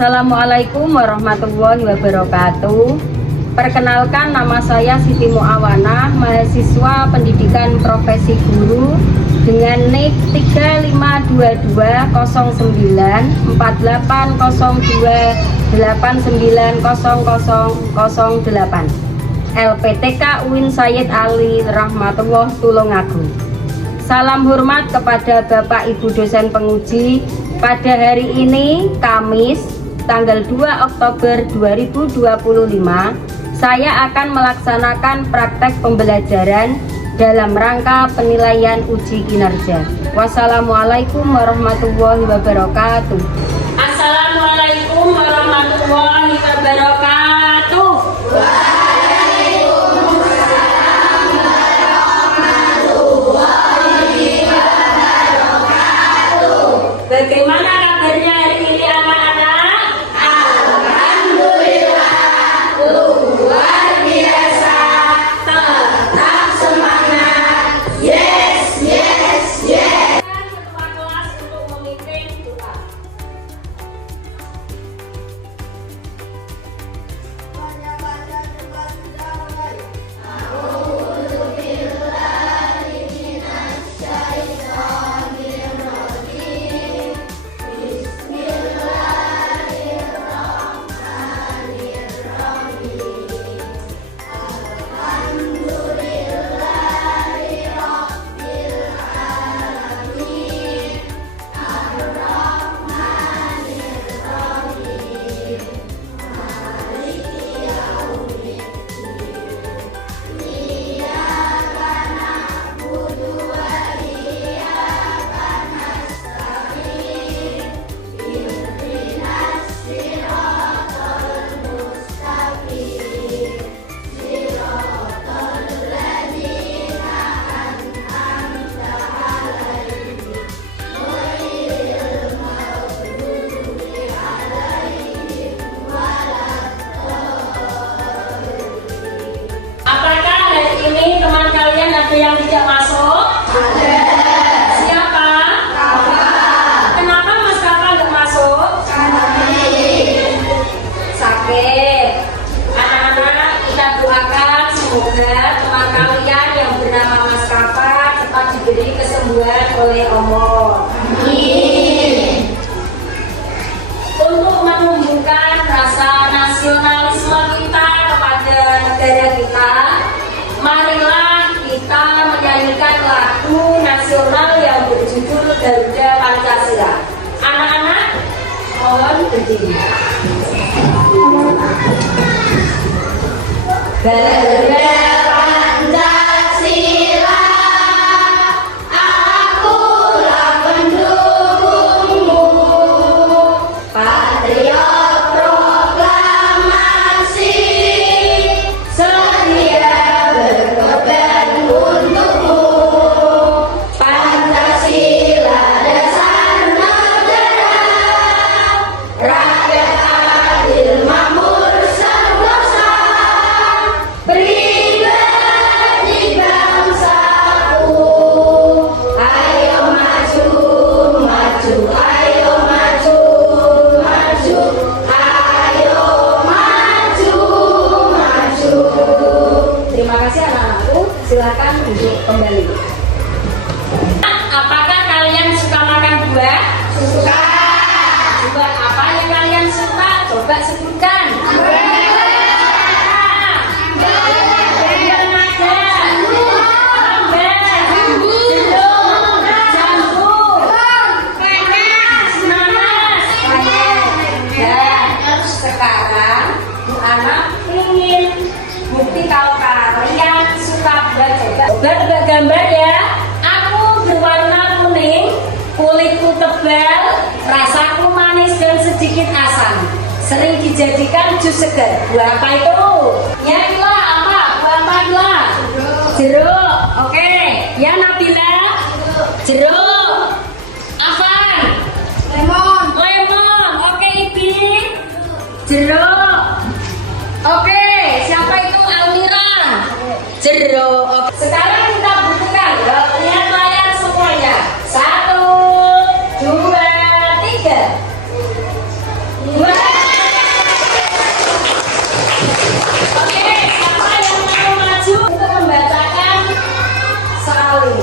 Assalamualaikum warahmatullahi wabarakatuh. Perkenalkan, nama saya Siti Muawanah, mahasiswa pendidikan profesi guru dengan NIK 352209489008 LPTK UIN Sayyid Ali Rahmatullah Tulungagung. Salam hormat kepada Bapak Ibu dosen penguji. Pada hari ini, Kamis, tanggal 2 Oktober 2025, saya akan melaksanakan praktek pembelajaran dalam rangka penilaian uji kinerja. Wassalamualaikum warahmatullahi wabarakatuh. Assalamualaikum warahmatullahi wabarakatuh. Bagaimana kabarnya hari ini anak-anak? Alhamdulillah, luar biasa. Tetap semangat. Yes, yes, yes. Ketua kelas untuk memimpin doa. Ini teman kalian ada yang tidak masuk? Ada. Siapa? Kakak. Kenapa Mas Kakak nggak masuk? Sakit. Anak-anak, kita doakan semoga teman kalian yang bernama Mas Kakak cepat diberi kesembuhan oleh Allah. Amin. Untuk menumbuhkan rasa nasionalisme kita kepada negara kita, marilah kita menyanyikan lagu nasional yang berjudul Garuda Pancasila. Anak-anak, mohon berdiri. Garuda Pancasila, akulah pendukungmu. Patriot proklamasi, setia berkorban untukmu. Pancasila dasar negara, rakyat adil makmur sentosa, pribadi bangsaku. Ayo maju, maju, ayo maju, maju, ayo maju, maju. Terima kasih anak-anakku. Silakan duduk kembali. Apakah kalian suka makan buah? Suka. Buah apa yang kalian suka? Coba sebutkan. Sekarang Bu Anak ingin bukti kalau kalian suka coba tebak gambar ya. Aku berwarna kuning, kulitku tebal, rasaku manis dan sedikit asam. Sering dijadikan jus segar. Buah apa itu? Ya Ila, apa? Buah apa Ila? Jeruk. Oke. Ya Nabila? Jeruk. Afan? Lemon. Lemon. Oke Ibi? Jeruk. Oke. Siapa itu Almira? Jeruk. Oke. Sekarang kita butuhkan. Lihat layar semuanya. 1, 2, 3. Buah Oke, siapa yang mau maju untuk membacakan sekali?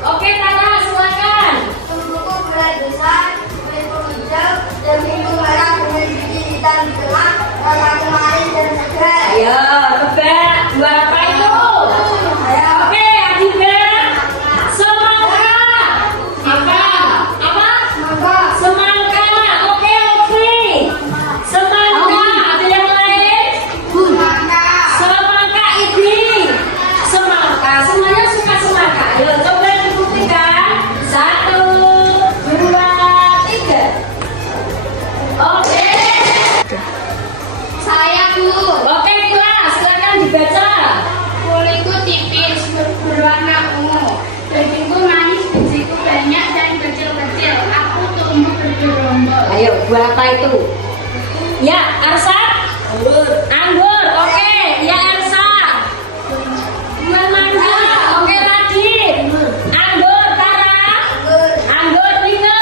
Oke, Tara, silakan. Buku berat besar, berpuluh hijau, dan pintu merah dengan biji hitam di tengah, warna kemarin dan segar. Ayo, tebak. Dua apa itu? Oke, Adinda. Semangka. Apa? Apa? Semangka. Oke, Lutfi. Semangka. Ada yang lain? Semangka ini. Semangka. Semuanya suka semangka. Ayo, coba dibuktikan. 1, 2, 3. Oke. Saya Bu. Oke, kelas. Silakan dibaca. Kulitku tipis, berwarna ungu. Dagingku manis, bijiku banyak dan kecil-kecil. Aku tumbuh bergerombol. Ayo, buah apa itu? Ya, Arsa? Anggur. Anggur, oke. Ya, Arsa. Buah mangga, oke, Radit. Anggur, Tara. Anggur, Dina.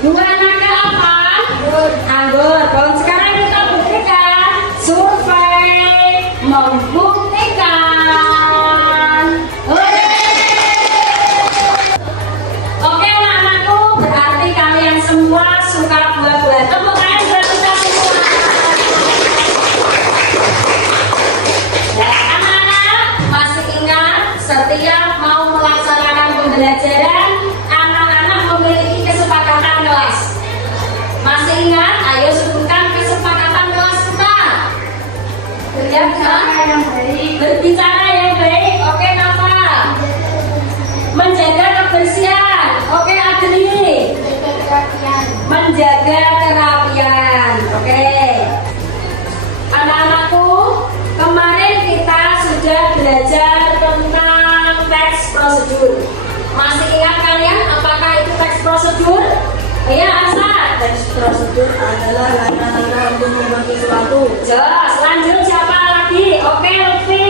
Buah naga apa? Anggur. Kalau sekarang kita buktikan, survei membuktikan. Oke, anak-anakku, berarti kalian semua suka buah-buahan. Tepuk tangan buat kita semua. Ya, anak-anak, masih ingat setiap mau melaksanakan pembelajaran, anak-anak memiliki kesepakatan kelas. Masih ingat? Ayo sebutkan kesepakatan kelas kita. Ya, yang baik. berbicara yang baik. Oke, Nafa. Menjaga kebersihan. Oke, Adri. Menjaga kerapian. Oke. Anak-anakku, kemarin kita sudah belajar tentang teks prosedur. Masih ingat kalian apakah itu teks prosedur? Iya, Asa. Teks prosedur adalah langkah-langkah untuk membuat sesuatu. Jelas. Lanjut siapa lagi? Oke, Lutfi.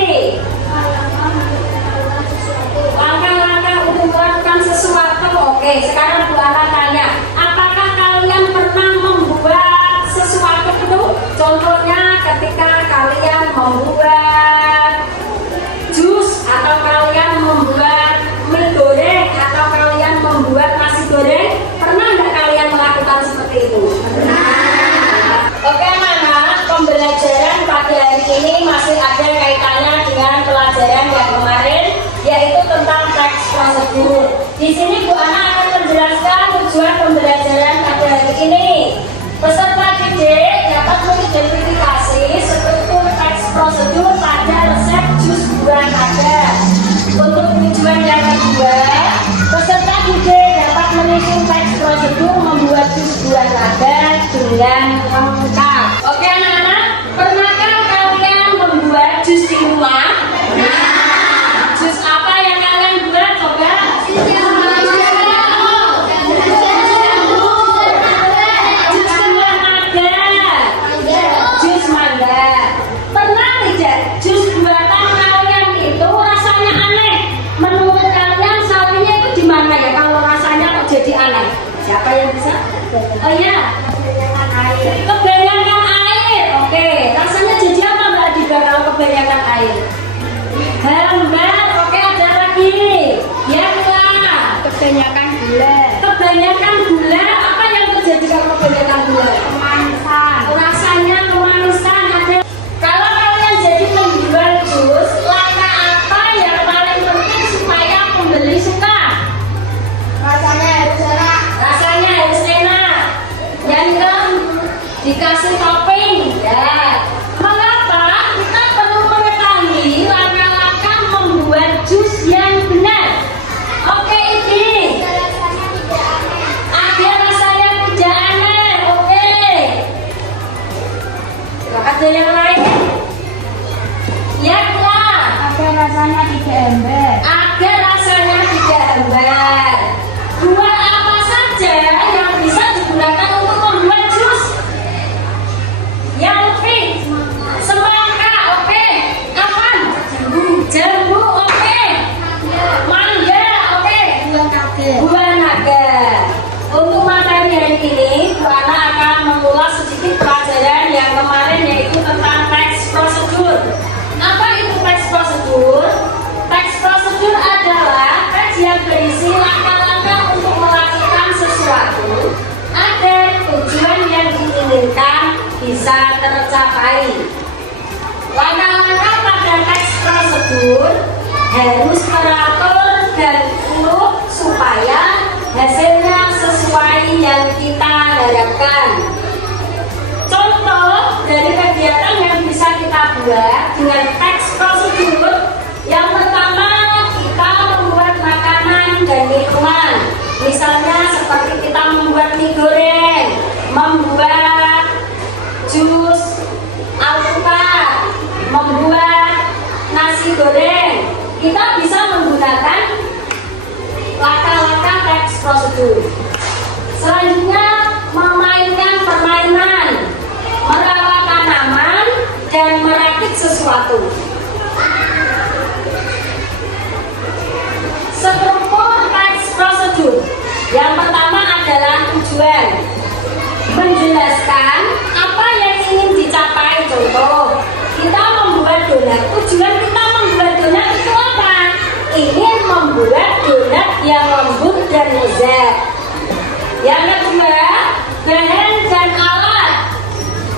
Langkah-langkah untuk melakukan sesuatu. Oke, sekarang Bu Ana tanya, apakah kalian pernah membuat sesuatu itu? Contohnya ketika kalian membuat jus, atau kalian membuat mie goreng, atau kalian membuat nasi goreng, pernah nggak kalian melakukan seperti itu? Oke, anak-anak, pembelajaran pada hari ini masih ada kaitannya dengan pelajaran yang kemarin, yaitu tentang teks prosedur. Di sini Bu Ana akan menjelaskan tujuan pembelajaran pada hari ini. Peserta didik dapat mengidentifikasi struktur teks prosedur pada resep jus buah naga. Untuk tujuan yang kedua, peserta didik dapat menyusun teks prosedur membuat jus buah naga dengan lengkap. Oke, anak-anak, pernahkah kalian membuat jus di rumah? Jus apa yang kalian buat? Coba. Jus buah naga. Jus mangga. Pernah tidak jus buatan kalian itu rasanya aneh? Menurut kalian salahnya itu di mana ya kalau rasanya kok jadi aneh? Siapa yang bisa? Oh iya. Kebanyakan air. Oke, rasanya jadi apa Mbak Dida kalau kebanyakan air? Hambar. Oke, ada lagi. Ya, Kak. Kebanyakan gula. Kebanyakan gula. Apa yang terjadi kalau kebanyakan gula? Kemanisan. Rasanya kemanisan. Ada. Kalau kalian jadi penjual jus, langkah apa yang paling penting supaya pembeli suka? Rasanya harus enak. Rasanya harus enak. Yang ke dikasih topping. Ya. Mengapa kita perlu mengetahui langkah-langkah membuat jus yang benar? Oke, ini agar rasanya tidak aneh. Oke. Ada yang lain? Ya, Kak. Agar rasanya tidak ember. Agar rasanya tidak hambar. Buah apa saja yang bisa digunakan untuk membuat jus? Ya, Lutfi. Semangka, oke. Apa? Jambu, oke. Mangga, oke. Buah naga. Untuk materi hari ini, Bu Ana akan mengulas sedikit pelajaran yang kemarin, yaitu tentang bisa tercapai. Langkah-langkah pada teks prosedur harus teratur dan utuh supaya hasilnya sesuai yang kita harapkan. Contoh dari kegiatan yang bisa kita buat dengan teks prosedur, yang pertama kita membuat makanan dan minuman. Misalnya seperti kita membuat mie goreng, membuat jus alpukat, membuat nasi goreng. Kita bisa menggunakan langkah-langkah teks prosedur. Selanjutnya memainkan permainan, merawat tanaman, dan merakit sesuatu. Struktur teks prosedur. Yang pertama adalah tujuan. Menjelaskan apa yang ingin dicapai. Contoh, kita membuat donat. Tujuan kita membuat donat itu apa? Ingin membuat donat yang lembut dan lezat. Yang kedua, bahan dan alat.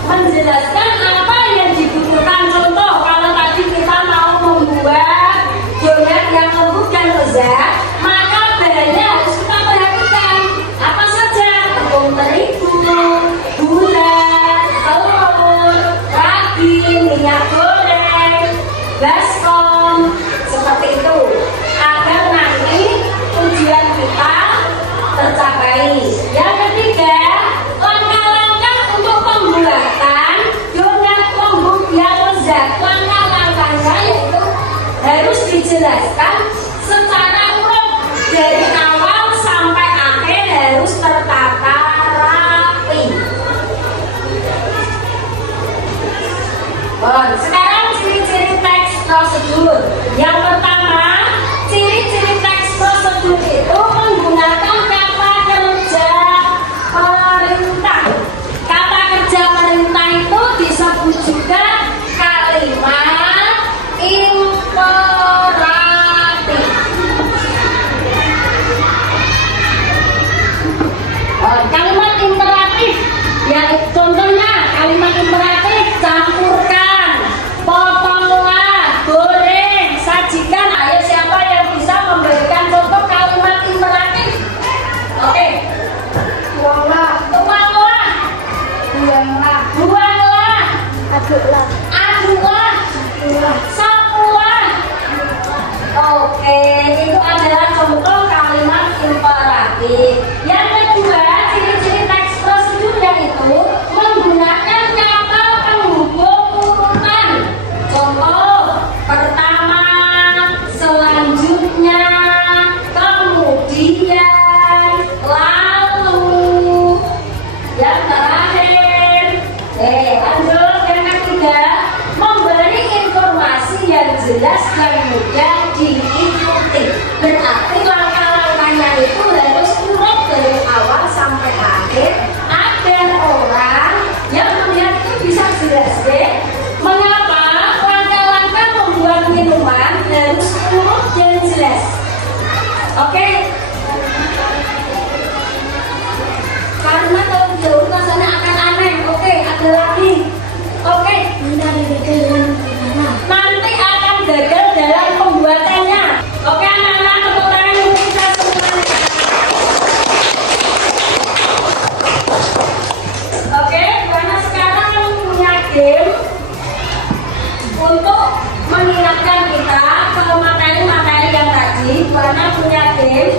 Menjelaskan apa yang dibutuhkan. Contoh, kalau tadi kita mau membuat donat yang lembut dan lezat, maka bahannya harus kita perhatikan. Apa saja? Tepung terigu, gula, telur, ragi, minyak goreng, baskom, seperti itu, agar nanti tujuan kita tercapai. Yang ketiga, langkah-langkah untuk pembuatan donat lembut yang lezat. Langkah-langkahnya yaitu harus dijelaskan secara utuh dari awal sampai akhir, harus tertata rapi. Sekarang ciri-ciri teks prosedur. Yang pertama, ciri-ciri teks prosedur itu menggunakan kata kerja perintah. Kata kerja perintah itu disebut juga kalimat imperatif. Kalimat imperatif, ya contohnya kalimat imperatif: campurkan, potonglah, goreng, sajikan. Ayo, siapa yang bisa memberikan contoh kalimat imperatif? Oke. Buanglah, Tuanglah, buanglah, buanglah, aduklah, aduklah, sapulah. Oke, itu adalah contoh kalimat imperatif. Yang kedua, ciri-ciri teks prosedur yaitu menggunakan kata penghubung urutan. Contoh, pertama, selanjutnya, kemudian, lalu, yang terakhir. Lanjut, yang ketiga, memberi informasi yang jelas dan mudah diikuti. Berarti langkah-langkahnya itu harus urut dari awal sampai akhir agar orang yang melihat itu bisa jelas deh mengapa langkah-langkah membuat minuman harus urut dan jelas. Oke? Karena kalau jauh rasanya akan aneh. Oke, ada lagi. Oke, nanti akan gagal dalam pembuatannya. Oke, anak-anak, tepuk tangan untuk kita semuanya. Oke, karena sekarang punya game untuk mengingatkan kita ke materi-materi yang tadi. Karena punya game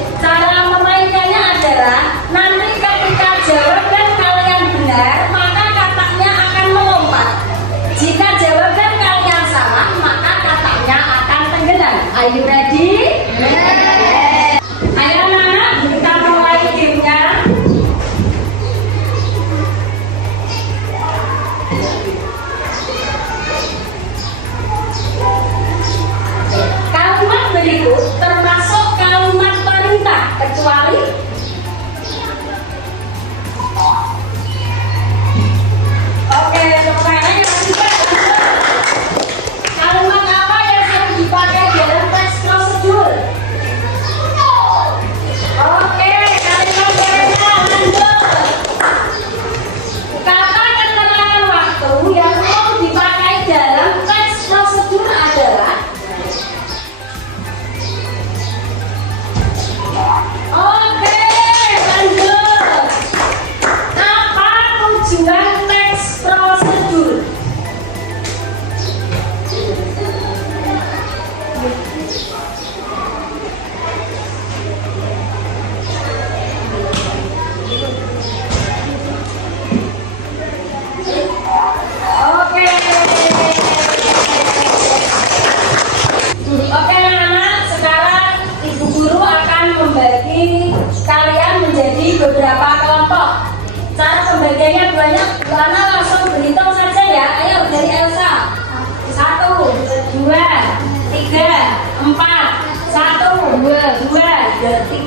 2, 3, 4,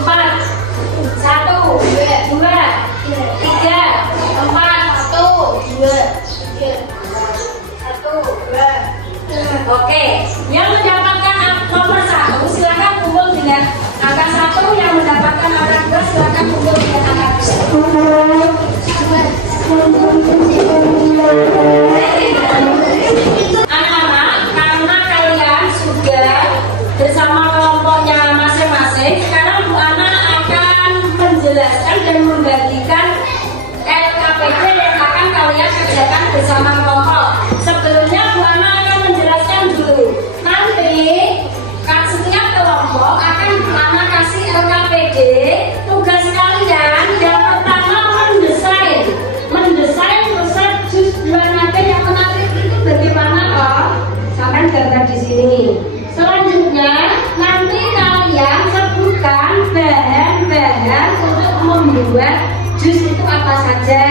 1, 2, 3, 4, 1, 2, 3, 1, 2. Oke, yang mendapatkan nomor 1 silakan kumpul dengan angka 1, yang mendapatkan angka 2 silakan kumpul dengan angka 2. Anak-anak, karena kalian sudah bersama kelompoknya masing-masing, sekarang Bu Ana akan menjelaskan dan membagikan LKPD yang akan kalian kerjakan bersama kelompok. Sebelumnya Bu Ana akan menjelaskan dulu. Nanti setiap kelompok akan Bu Ana kasih LKPD. Tugas kalian yang pertama mendesain resep jus buah naga yang menarik itu bagaimana kok? Sampai gambar di sini. Selanjutnya nanti kalian sebutkan bahan-bahan untuk membuat jus itu apa saja.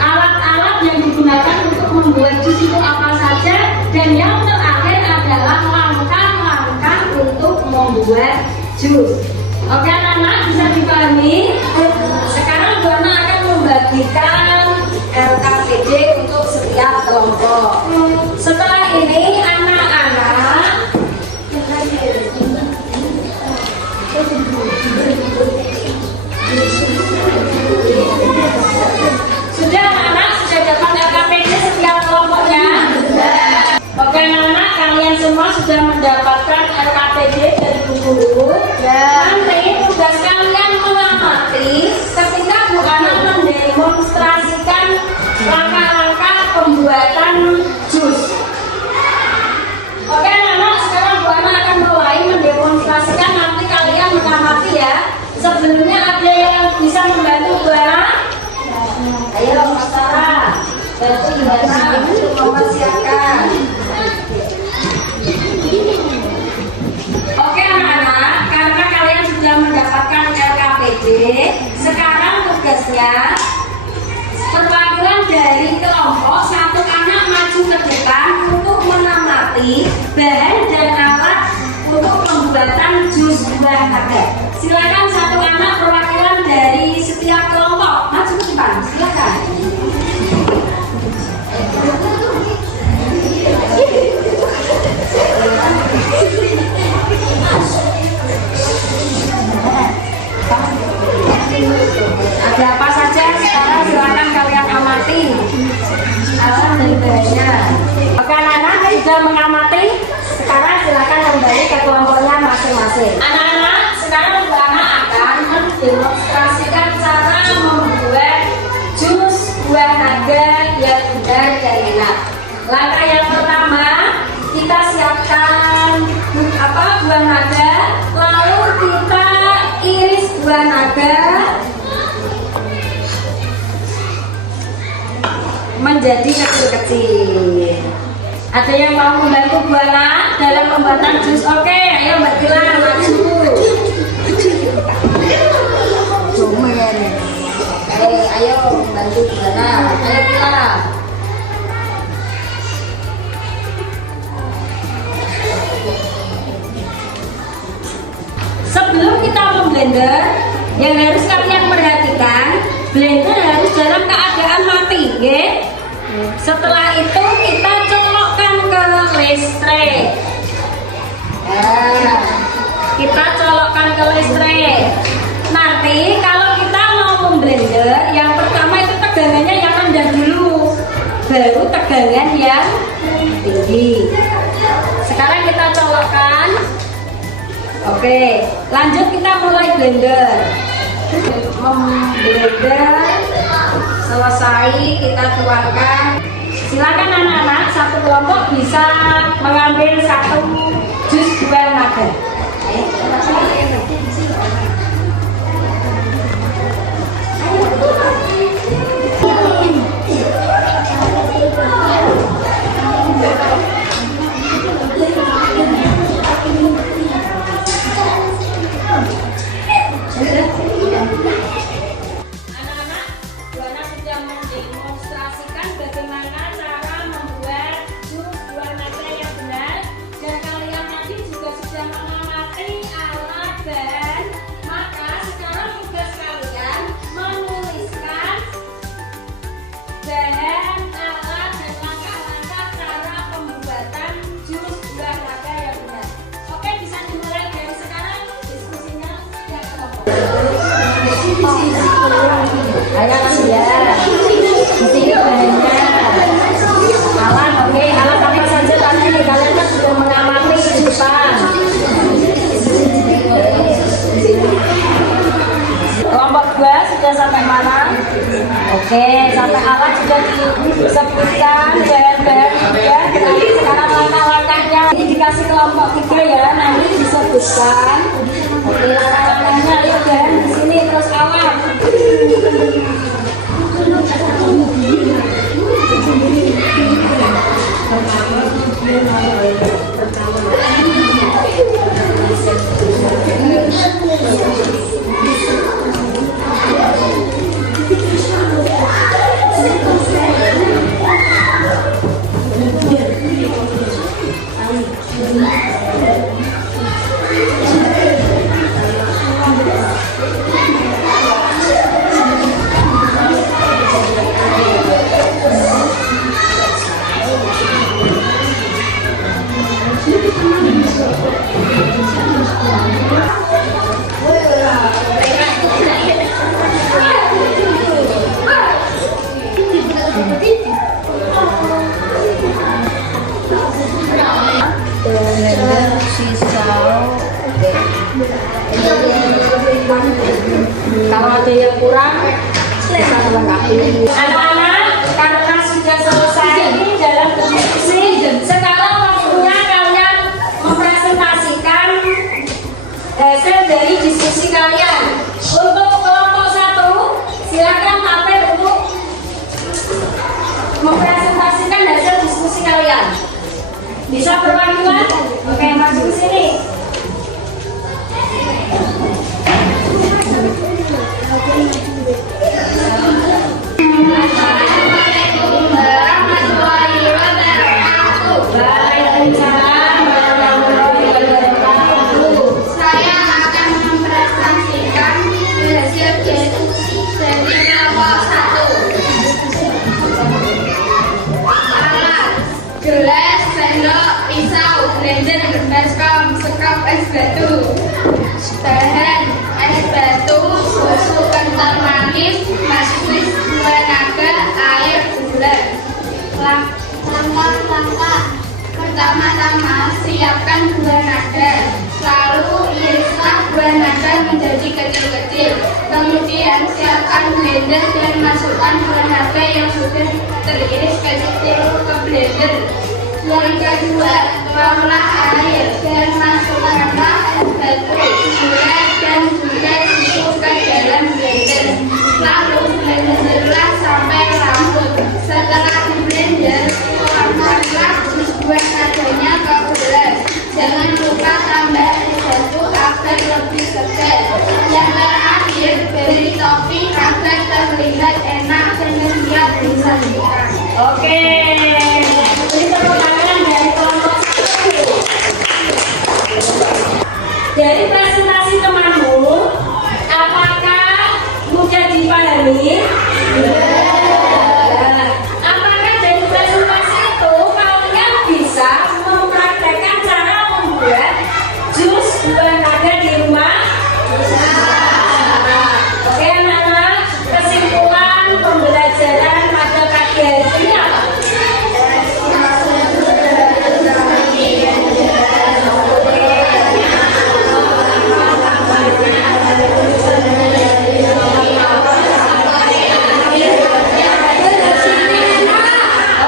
Alat-alat yang digunakan untuk membuat jus itu apa saja, dan yang terakhir adalah langkah-langkah untuk membuat jus. Oke anak-anak, bisa dipahami? Sekarang Bu Ana akan membagikan LKPD untuk setiap kelompok. Setelah ini anak-anak sudah dapat LKPD setiap kelompoknya? Oke anak-anak, kalian semua sudah mendapatkan LKPD dari Bu Guru. Nanti tugas kalian mengamati ketika Bu Ana mendemonstrasikan langkah-langkah pembuatan jus. Oke anak-anak, sekarang Bu Ana akan mulai mendemonstrasikan, nanti kalian mengamati ya. Sebelumnya ada yang bisa membantu Bu Ana? Ayo Mas Sarah, bantu gimana untuk mempersiapkan. Oke anak-anak, karena kalian sudah mendapatkan LKPD, sekarang tugasnya perwakilan dari kelompok satu anak maju ke depan untuk mengamati bahan dan alat untuk pembuatan jus buah naga. Silakan satu anak perwakilan dari setiap kelompok maju ke depan, silakan. Ada apa saja sekarang silakan kalian amati alat dan bahannya. Oke anak-anak sudah mengamati, sekarang silakan kembali ke kelompoknya masing-masing. Anak-anak, sekarang Bu Ana akan mendemonstrasikan cara membuat jus buah naga yang benar dan enak. Langkah yang pertama, kita siapkan buah naga, lalu kita iris buah naga menjadi kecil-kecil. Ada yang mau membantu Bu Ana dalam pembuatan jus? Oke, ayo Mbak Tila maju. Ayo membantu Bu Ana. Ayo Tila. Sebelum kita memblender, yang harus kalian perhatikan, blender harus dalam keadaan mati, ya. Setelah itu kita colokkan ke listrik. Kita colokkan ke listrik. Nanti kalau kita mau memblender, yang pertama itu tegangannya yang rendah dulu, baru tegangan yang tinggi. Sekarang kita colokkan. Oke, lanjut kita mulai blender. Memblender selesai, kita tuangkan. Silakan anak-anak satu kelompok bisa mengambil satu jus buah naga. Anak-anak, Bu Ana sudah mendemonstrasikan bagaimana cara membuat jus buah naga yang benar, dan kalian tadi juga Ayo Mas ya. Di sini bahannya alat, oke, alat apa saja tadi kalian kan sudah mengamati di depan. Kelompok 2 sudah sampai mana? Oke, sampai alat sudah disebutkan, bahan-bahan sudah. Nanti sekarang langkah-langkahnya ini dikasih kelompok 3 ya, nanti disebutkan. Oke, langkah-langkahnya ayo bahan di sini terus alat. Kalau ada yang kurang, bisa dilengkapi. Anak-anak, karena sudah selesai dalam diskusi, sekarang waktunya kalian mempresentasikan hasil dari diskusi kalian. Untuk kelompok 1, silakan tampil untuk mempresentasikan hasil diskusi kalian. Bisa berwakilan? Oke, maju ke sini. Assalamualaikum warahmatullahi wabarakatuh. Waalaikumsalam warahmatullahi wabarakatuh. Saya akan mempresentasikan hasil diskusi dari kelompok 1. Alat: gelas, sendok, pisau, blender, baskom, sekop es batu. Bahan: es batu, susu kental manis, manis, gula naga, air, gula. Langkah-langkah: pertama-tama siapkan gula naga, lalu irislah gula naga menjadi kecil-kecil. Kemudian siapkan blender dan masukkan gula naga yang sudah teriris kecil ke blender. Yang kedua, tuanglah air dan masukkanlah es batu, gula dan juga susu ke dalam blender. Lalu blenderlah sampai larut. Setelah di blender, tuangkanlah jus buah naganya ke gelas. Jangan lupa tambah es batu agar lebih segar. Yang terakhir, beri topping agar terlihat enak dan siap disajikan. Oke, beri tepuk tangan dari kelompok 1. Dari presentasi temanmu, apakah mudah dipahami? Apakah dari presentasi itu kalian bisa mempraktekkan cara membuat jus buah naga di rumah? Oke anak-anak, kesimpulan pembelajaran pada pagi hari ini apa?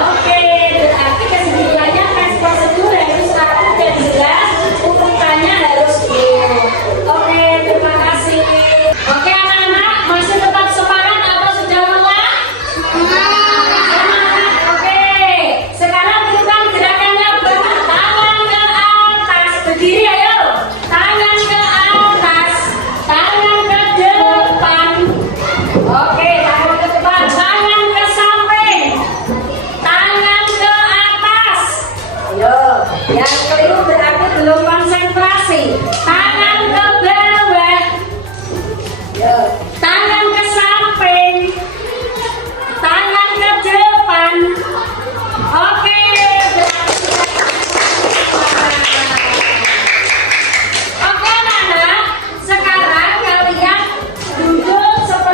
Oke, berarti kesimpulannya tes prosedur itu sekarang sudah jelas, urutannya harus Oke, terima kasih. Oke anak-anak, masih tetap semangat atau sudah lelah? Semangat. Oke, sekarang lakukan gerakannya banget. Tangan ke atas, berdiri ayo. Tangan ke atas, tangan ke depan. Oke, tangan ke depan, tangan ke samping, tangan ke atas. Ayo, yang keliru berarti belum konsentrasi. Tangan ke bawah. Ayo, tangan ke samping, tangan ke depan. Oke, oke anak-anak, sekarang kalian duduk seperti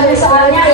bagus soalnya